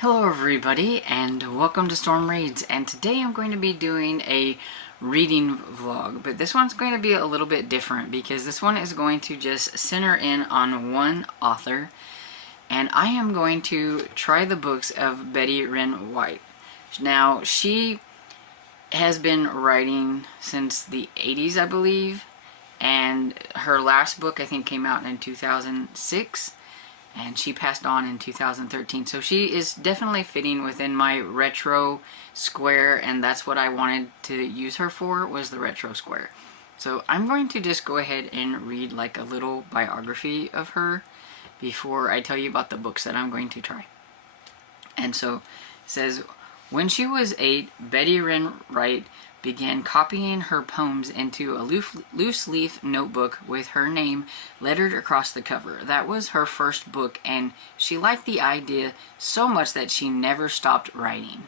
Hello everybody and welcome to Storm Reads, and today I'm going to be doing a reading vlog, but this one's going to be a little bit different because this one is going to just center in on one author, and I am going to try the books of Betty Wren Wright. Now, she has been writing since the 80s, I believe, and her last book I think came out in 2006. And she passed on in 2013. So she is definitely fitting within my retro square, and that's what I wanted to use her for, was the retro square. So I'm going to just go ahead and read like a little biography of her before I tell you about the books that I'm going to try. And so it says, when she was 8, Betty Wren Wright began copying her poems into a loose leaf notebook with her name lettered across the cover. That was her first book, and she liked the idea so much that she never stopped writing.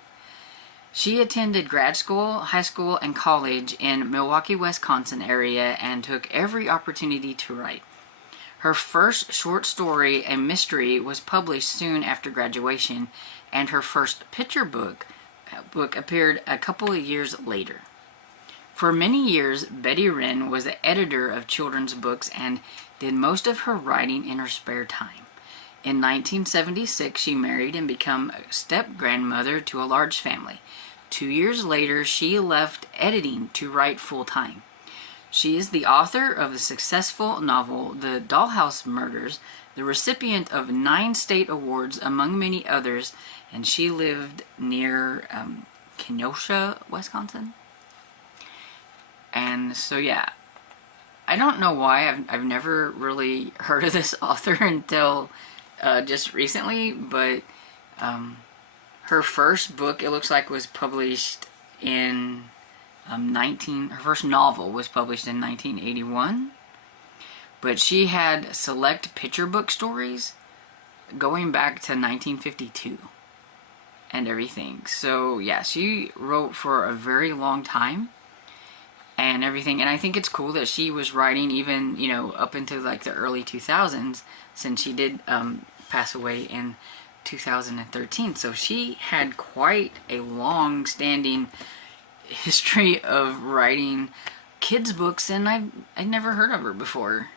She attended grad school, high school, and college in Milwaukee, Wisconsin area and took every opportunity to write. Her first short story, a mystery, was published soon after graduation, and her first picture book appeared a couple of years later. For many years, Betty Wren was the editor of children's books and did most of her writing in her spare time. In 1976, she married and became a step-grandmother to a large family. 2 years later, she left editing to write full-time. She is the author of the successful novel The Dollhouse Murders, the recipient of 9 state awards among many others, and she lived near Kenosha, Wisconsin. And so yeah, I don't know why I've never really heard of this author until just recently, but her first book, it looks like, was published in her first novel was published in 1981, but she had select picture book stories going back to 1952 and everything. So yeah, she wrote for a very long time and everything, and I think it's cool that she was writing even, you know, up into like the early 2000s, since she did pass away in 2013. So she had quite a long-standing history of writing kids books, and I'd never heard of her before.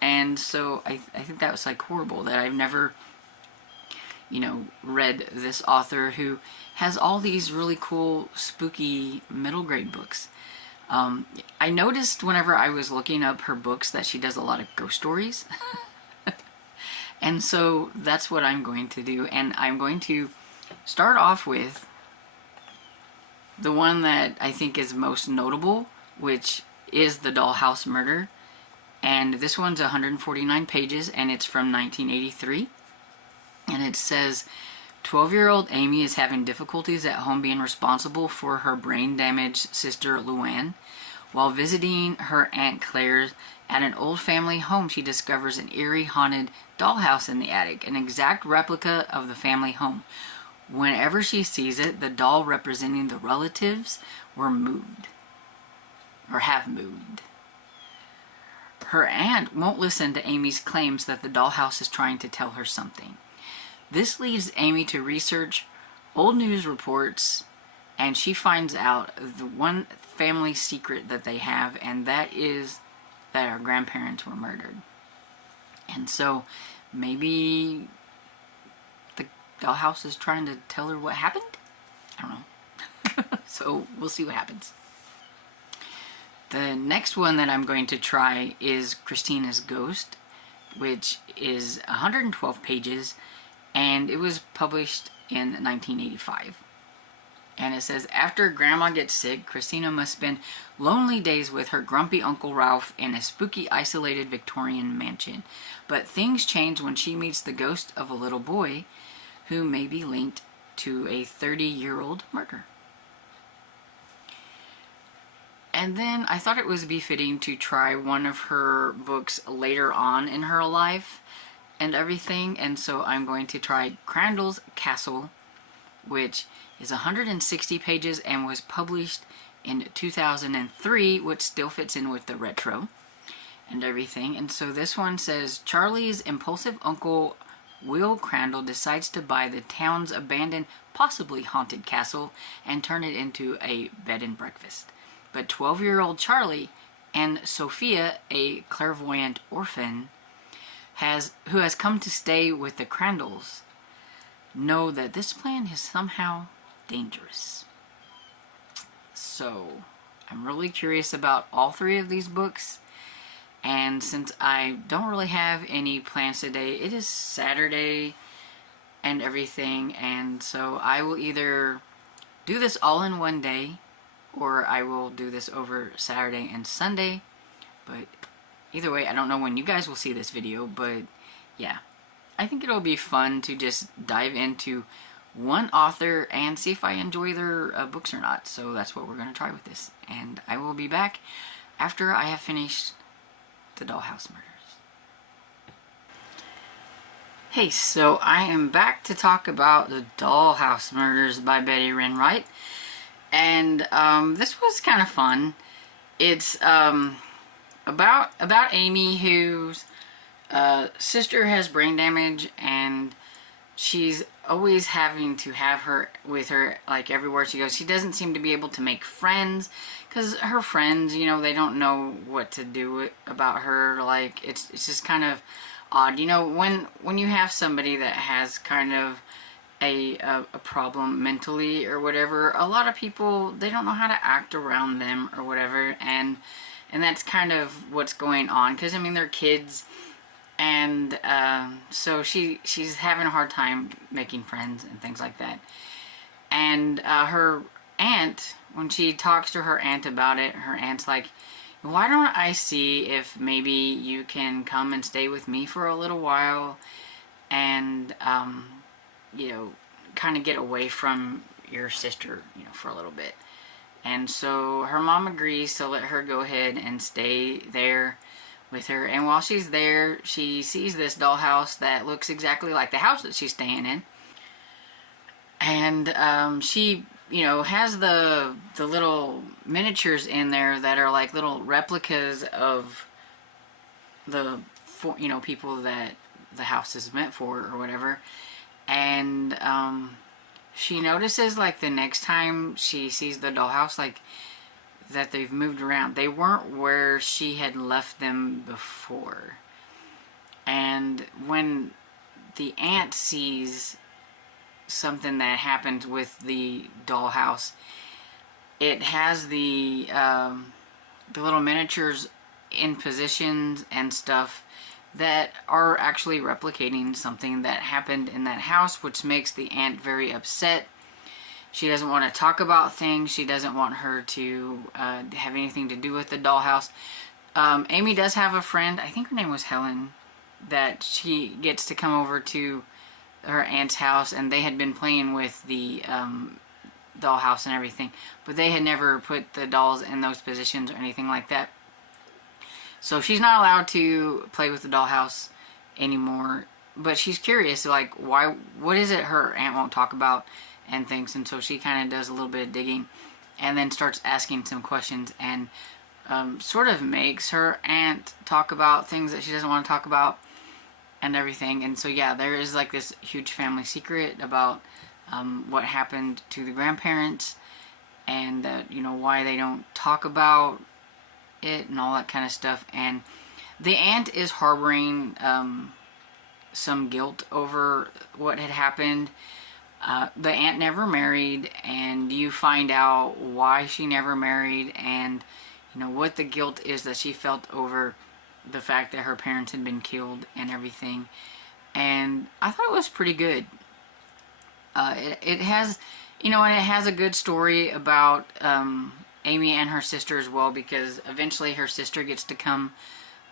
And so I think that was like horrible that I've never, you know, read this author who has all these really cool spooky middle grade books. I noticed whenever I was looking up her books that she does a lot of ghost stories. And so that's what I'm going to do, and I'm going to start off with the one that I think is most notable, which is The Dollhouse Murder. And this one's 149 pages, and it's from 1983. And it says, 12-year-old Amy is having difficulties at home being responsible for her brain-damaged sister Luann. While visiting her Aunt Claire's at an old family home, she discovers an eerie haunted dollhouse in the attic, an exact replica of the family home. Whenever she sees it, the doll representing the relatives were moved, or have moved. Her aunt won't listen to Amy's claims that the dollhouse is trying to tell her something. This leads Amy to research old news reports, and she finds out the one family secret that they have, and that is that her grandparents were murdered. And so maybe the dollhouse is trying to tell her what happened? I don't know. So we'll see what happens. The next one that I'm going to try is Christina's Ghost, which is 112 pages, and it was published in 1985. And it says, after Grandma gets sick, Christina must spend lonely days with her grumpy Uncle Ralph in a spooky, isolated Victorian mansion. But things change when she meets the ghost of a little boy who may be linked to a 30-year-old murder. And then I thought it was befitting to try one of her books later on in her life and everything, and so I'm going to try Crandall's Castle, which is 160 pages and was published in 2003, which still fits in with the retro and everything. And so this one says, Charlie's impulsive uncle Will Crandall decides to buy the town's abandoned, possibly haunted castle and turn it into a bed and breakfast. But 12-year-old Charlie and Sophia, a clairvoyant orphan, who has come to stay with the Crandalls, know that this plan is somehow dangerous. So, I'm really curious about all three of these books. And since I don't really have any plans today, it is Saturday and everything, and so I will either do this all in one day, or I will do this over Saturday and Sunday. But either way, I don't know when you guys will see this video, but yeah, I think it'll be fun to just dive into one author and see if I enjoy their books or not. So that's what we're going to try with this, and I will be back after I have finished The Dollhouse Murders. Hey, so I am back to talk about The Dollhouse Murders by Betty Wren Wright, and this was kind of fun. It's about Amy, whose sister has brain damage, and she's always having to have her with her, like, everywhere she goes. She doesn't seem to be able to make friends, because her friends, you know, they don't know what to do about her. Like, it's just kind of odd. You know, when you have somebody that has kind of a problem mentally or whatever, a lot of people, they don't know how to act around them or whatever, and that's kind of what's going on, because, I mean, they're kids, and so she's having a hard time making friends and things like that. And her aunt, when she talks to her aunt about it, her aunt's like, why don't I see if maybe you can come and stay with me for a little while, and you know, kind of get away from your sister, you know, for a little bit. And so her mom agrees to let her go ahead and stay there with her. And while she's there, she sees this dollhouse that looks exactly like the house that she's staying in. And she, you know, has the little miniatures in there that are like little replicas of the, you know, people that the house is meant for or whatever. And she notices, like, the next time she sees the dollhouse, like, that they've moved around. They weren't where she had left them before. And when the aunt sees something that happened with the dollhouse, it has the little miniatures in positions and stuff that are actually replicating something that happened in that house, which makes the aunt very upset. She doesn't want to talk about things. She doesn't want her to have anything to do with the dollhouse. Amy does have a friend, I think her name was Helen, that she gets to come over to her aunt's house, and they had been playing with the dollhouse and everything, but they had never put the dolls in those positions or anything like that. So she's not allowed to play with the dollhouse anymore, but she's curious, like, why, what is it her aunt won't talk about and things. And so she kind of does a little bit of digging and then starts asking some questions, and sort of makes her aunt talk about things that she doesn't want to talk about and everything. And so yeah, there is like this huge family secret about what happened to the grandparents, and you know, why they don't talk about it and all that kind of stuff. And the aunt is harboring some guilt over what had happened. The aunt never married, and you find out why she never married, and you know what the guilt is that she felt over the fact that her parents had been killed and everything. And I thought it was pretty good. It has, you know, and it has a good story about Amy and her sister as well, because eventually her sister gets to come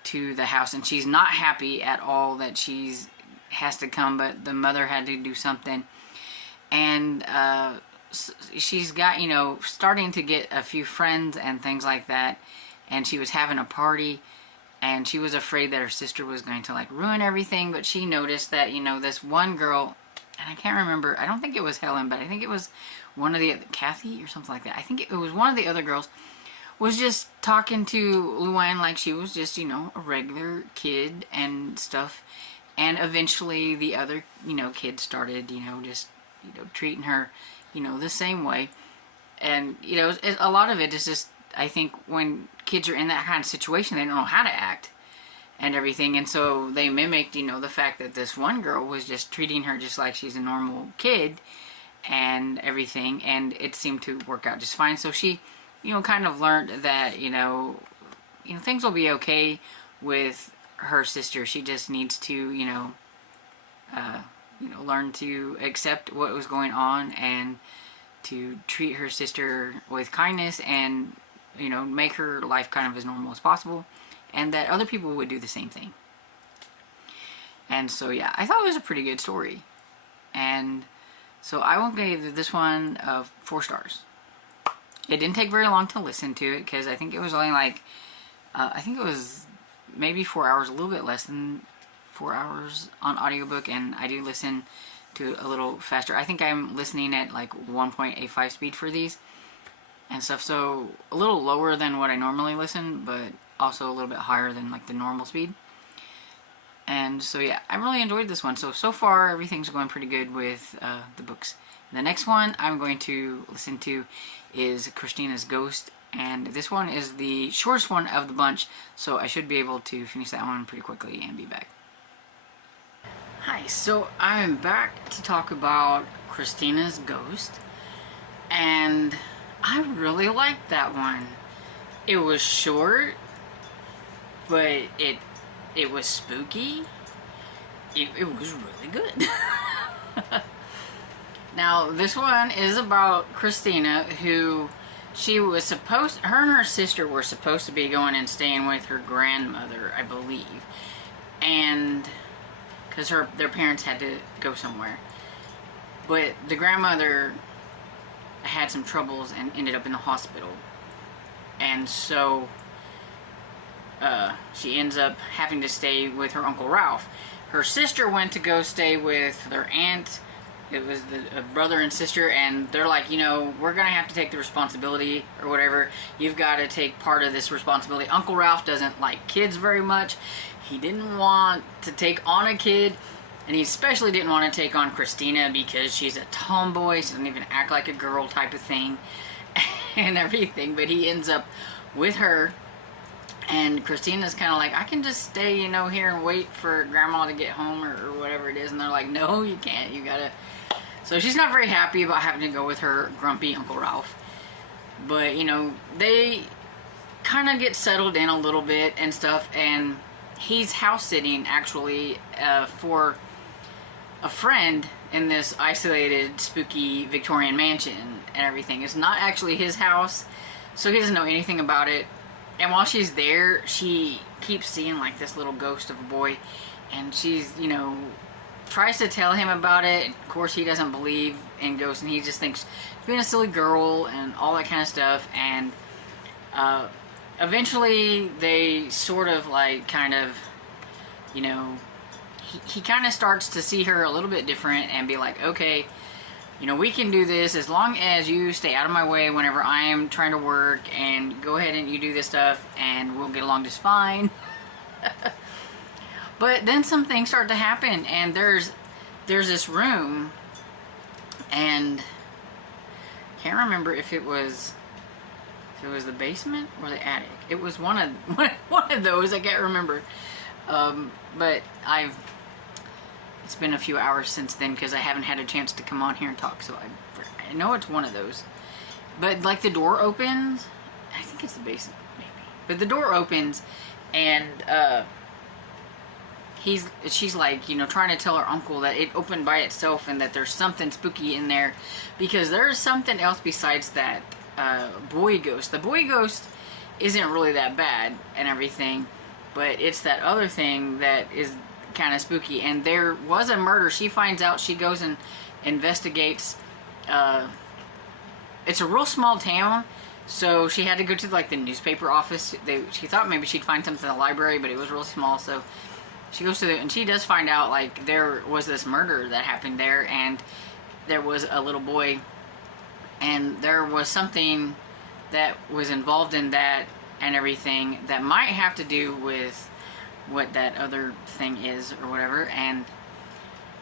to the house, and she's not happy at all that she's has to come, but the mother had to do something. And she's got, you know, starting to get a few friends and things like that, and she was having a party, and she was afraid that her sister was going to, like, ruin everything. But she noticed that, you know, this one girl, and I can't remember, I don't think it was Helen, but I think it was one of the, Kathy or something like that, I think it was one of the other girls, was just talking to Luann like she was just, you know, a regular kid and stuff. And eventually the other, kids started, just, treating her, the same way. And, a lot of it is just, I think when kids are in that kind of situation, they don't know how to act and everything. And so they mimicked, the fact that this one girl was just treating her just like she's a normal kid and everything. And it seemed to work out just fine. So she, kind of learned that, things will be okay with her sister. She just needs to, learn to accept what was going on and to treat her sister with kindness and, make her life kind of as normal as possible, and that other people would do the same thing. And so, yeah, I thought it was a pretty good story. And so I will give this one 4 stars. It didn't take very long to listen to it, because I think it was only like, I think it was maybe 4 hours, a little bit less than 4 hours on audiobook, and I do listen to a little faster. I think I'm listening at like 1.85 speed for these and stuff, so a little lower than what I normally listen, but also a little bit higher than like the normal speed. And so yeah, I really enjoyed this one. So far everything's going pretty good with the books. The next one I'm going to listen to is Christina's Ghost, and this one is the shortest one of the bunch, so I should be able to finish that one pretty quickly and be back. Hi, so I'm back to talk about Christina's Ghost, and I really liked that one. It was short, but it was spooky. It was really good. Now, this one is about Christina, who her and her sister were supposed to be going and staying with her grandmother, I believe. And, because their parents had to go somewhere. But the grandmother had some troubles and ended up in the hospital. And so, she ends up having to stay with her Uncle Ralph. Her sister went to go stay with their aunt. It was a brother and sister, and they're like, we're going to have to take the responsibility or whatever. You've got to take part of this responsibility. Uncle Ralph doesn't like kids very much. He didn't want to take on a kid, and he especially didn't want to take on Christina because she's a tomboy. She doesn't even act like a girl type of thing and everything. But he ends up with her, and Christina's kind of like, I can just stay, here and wait for Grandma to get home or whatever it is. And they're like, no, you can't. You gotta... So she's not very happy about having to go with her grumpy Uncle Ralph. But, they kind of get settled in a little bit and stuff. And he's house sitting, actually, for a friend in this isolated, spooky Victorian mansion and everything. It's not actually his house, so he doesn't know anything about it. And while she's there, she keeps seeing like this little ghost of a boy, and she's, tries to tell him about it. Of course, he doesn't believe in ghosts, and he just thinks she's being a silly girl and all that kind of stuff. And eventually, they sort of like kind of, he kind of starts to see her a little bit different and be like, okay, we can do this as long as you stay out of my way whenever I am trying to work, and go ahead and you do this stuff, and we'll get along just fine. But then some things start to happen, and there's this room, and I can't remember if it was the basement or the attic. It was one of those. I can't remember. But it's been a few hours since then, because I haven't had a chance to come on here and talk, so I know it's one of those. But like the door opens, I think it's the basement maybe, but the door opens, and she's like, trying to tell her uncle that it opened by itself and that there's something spooky in there, because there's something else besides that boy ghost. The boy ghost isn't really that bad and everything, but it's that other thing that is kind of spooky. And there was a murder. She finds out, she goes and investigates. It's a real small town, so she had to go to like the newspaper office. She thought maybe she'd find something in the library, but it was real small, so she goes to and she does find out like there was this murder that happened there, and there was a little boy, and there was something that was involved in that and everything that might have to do with what that other thing is or whatever. And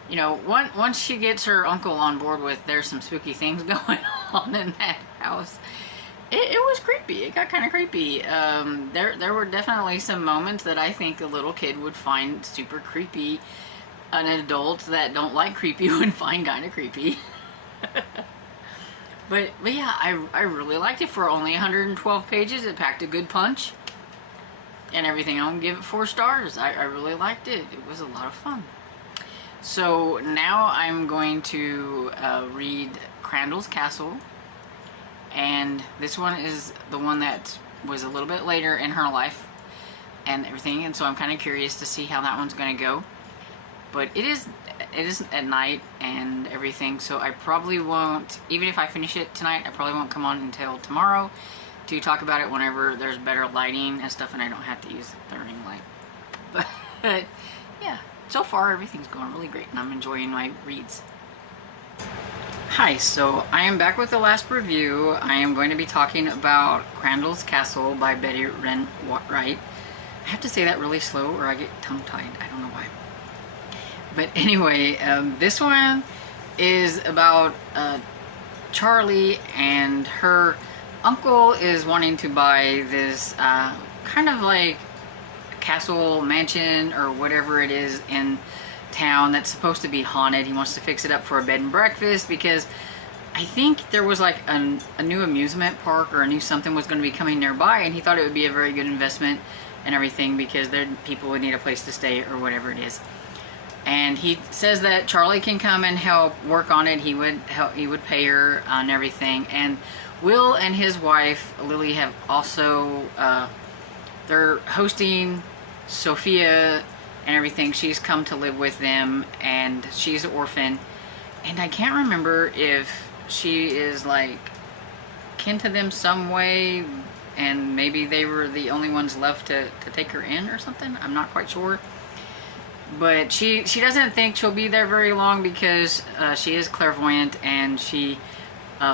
you know, once she gets her uncle on board with there's some spooky things going on in that house, it was creepy. It got kind of creepy. There were definitely some moments that I think a little kid would find super creepy. An adult that don't like creepy would find kind of creepy. but yeah, I really liked it. For only 112 pages, it packed a good punch and everything. I'll give it 4 stars. I really liked it. It was a lot of fun. So now I'm going to read Crandall's Castle, and this one is the one that was a little bit later in her life and everything, and so I'm kind of curious to see how that one's going to go. But it is at night and everything, so I probably won't, even if I finish it tonight, I probably won't come on until tomorrow to talk about it whenever there's better lighting and stuff and I don't have to use the ring light. But yeah. So far, everything's going really great, and I'm enjoying my reads. Hi, so I am back with the last review. I am going to be talking about Crandall's Castle by Betty Wright. I have to say that really slow or I get tongue-tied. I don't know why. But anyway, this one is about Charlie, and her uncle is wanting to buy this kind of like castle, mansion, or whatever it is in town that's supposed to be haunted. He wants to fix it up for a bed and breakfast because I think there was like a new amusement park or a new something was going to be coming nearby, and he thought it would be a very good investment and everything because people would need a place to stay or whatever it is. And he says that Charlie can come and help work on it. He would pay her and everything. And Will and his wife Lily have also they're hosting Sophia and everything. She's come to live with them, and she's an orphan, and I can't remember if she is like kin to them some way, and maybe they were the only ones left to take her in or something. I'm not quite sure, but she doesn't think she'll be there very long because she is clairvoyant, and she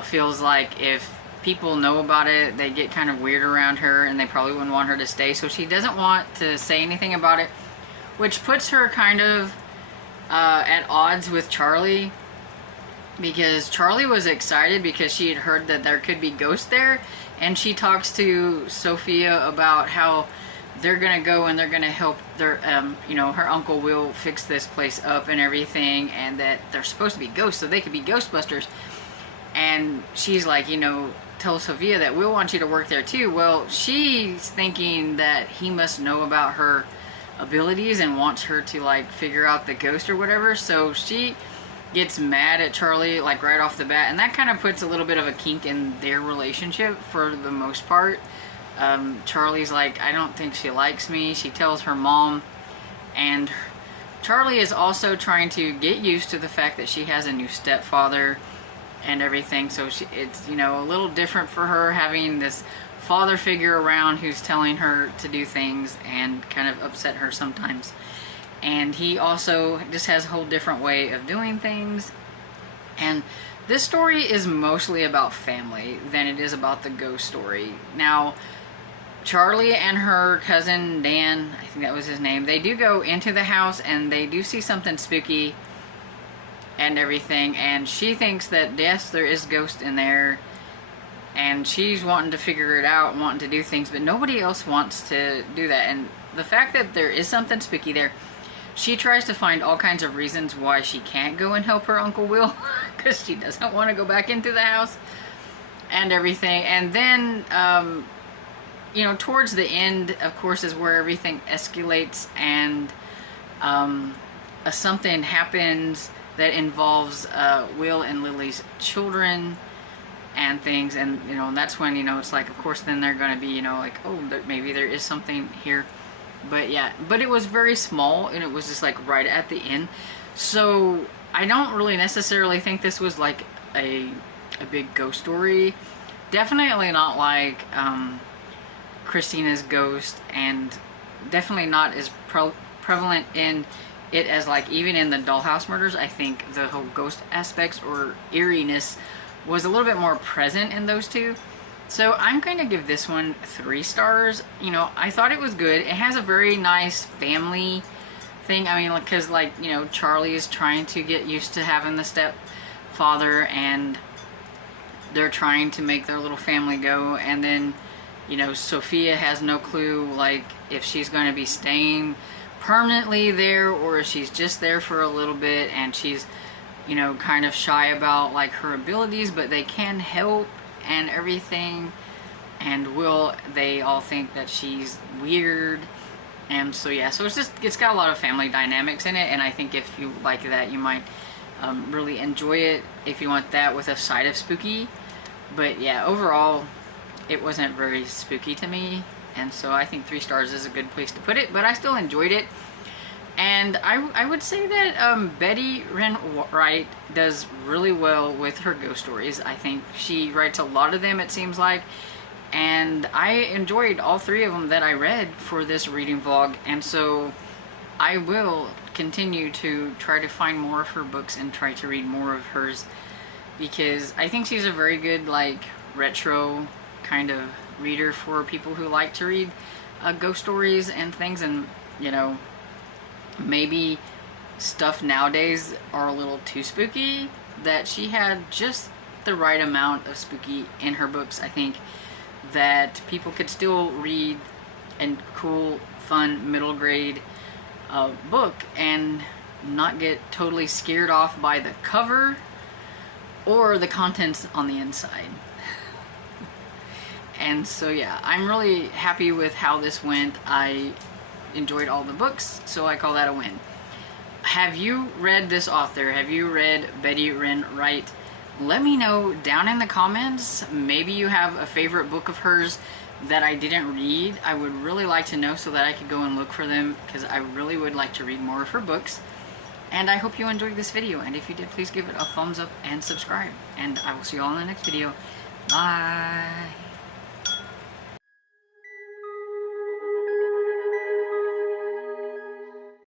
feels like if people know about it, they get kind of weird around her, and they probably wouldn't want her to stay, so she doesn't want to say anything about it, which puts her kind of at odds with Charlie, because Charlie was excited because she had heard that there could be ghosts there, and she talks to Sophia about how they're gonna go and they're gonna help their you know, her uncle will fix this place up and everything, and that they're supposed to be ghosts so they could be ghostbusters. And she's like, you know, tell Sophia that we'll want you to work there too. Well, she's thinking that he must know about her abilities and wants her to like figure out the ghost or whatever, so she gets mad at Charlie like right off the bat, and that kind of puts a little bit of a kink in their relationship for the most part. Charlie's like, I don't think she likes me. She tells her mom, and Charlie is also trying to get used to the fact that she has a new stepfather and everything, so it's, you know, a little different for her having this father figure around who's telling her to do things and kind of upset her sometimes. And he also just has a whole different way of doing things. And this story is mostly about family than it is about the ghost story. Now, Charlie and her cousin Dan, I think that was his name, they do go into the house and they do see something spooky and everything, and she thinks that yes, there is ghost in there, and she's wanting to figure it out, wanting to do things, but nobody else wants to do that. And the fact that there is something spooky there, she tries to find all kinds of reasons why she can't go and help her Uncle Will because she doesn't want to go back into the house and everything. And then you know, towards the end, of course, is where everything escalates, and something happens that involves Will and Lily's children and things, and you know, and that's when, you know, it's like, of course, then they're going to be, you know, like, oh, maybe there is something here. But yeah, but it was very small, and it was just like right at the end, so I don't really necessarily think this was like a big ghost story. Definitely not like Christina's ghost, and definitely not as prevalent in it as like even in the Dollhouse Murders. I think the whole ghost aspects or eeriness was a little bit more present in those two. So I'm going to give this one 3 stars. You know, I thought it was good. It has a very nice family thing. I mean, because, like, you know, Charlie is trying to get used to having the stepfather, and they're trying to make their little family go. And then, you know, Sophia has no clue, like, if she's going to be staying permanently there or if she's just there for a little bit, and she's, you know, kind of shy about, like, her abilities, but they can help and everything. And they all think that she's weird. And so, yeah, so it's got a lot of family dynamics in it, and I think if you like that, you might really enjoy it if you want that with a side of spooky. But yeah, overall, it wasn't very spooky to me, and so I think 3 stars is a good place to put it, but I still enjoyed it. And I would say that Betty Wright does really well with her ghost stories. I think she writes a lot of them, it seems like, and I enjoyed all 3 of them that I read for this reading vlog, and so I will continue to try to find more of her books and try to read more of hers, because I think she's a very good, like, retro kind of reader for people who like to read ghost stories and things. And, you know, maybe stuff nowadays are a little too spooky, that she had just the right amount of spooky in her books. I think that people could still read a cool, fun, middle grade book and not get totally scared off by the cover or the contents on the inside. And so, yeah, I'm really happy with how this went. I enjoyed all the books, so I call that a win. Have you read this author? Have you read Betty Wright? Let me know down in the comments. Maybe you have a favorite book of hers that I didn't read. I would really like to know so that I could go and look for them, because I really would like to read more of her books. And I hope you enjoyed this video, and if you did, please give it a thumbs up and subscribe. And I will see you all in the next video. Bye!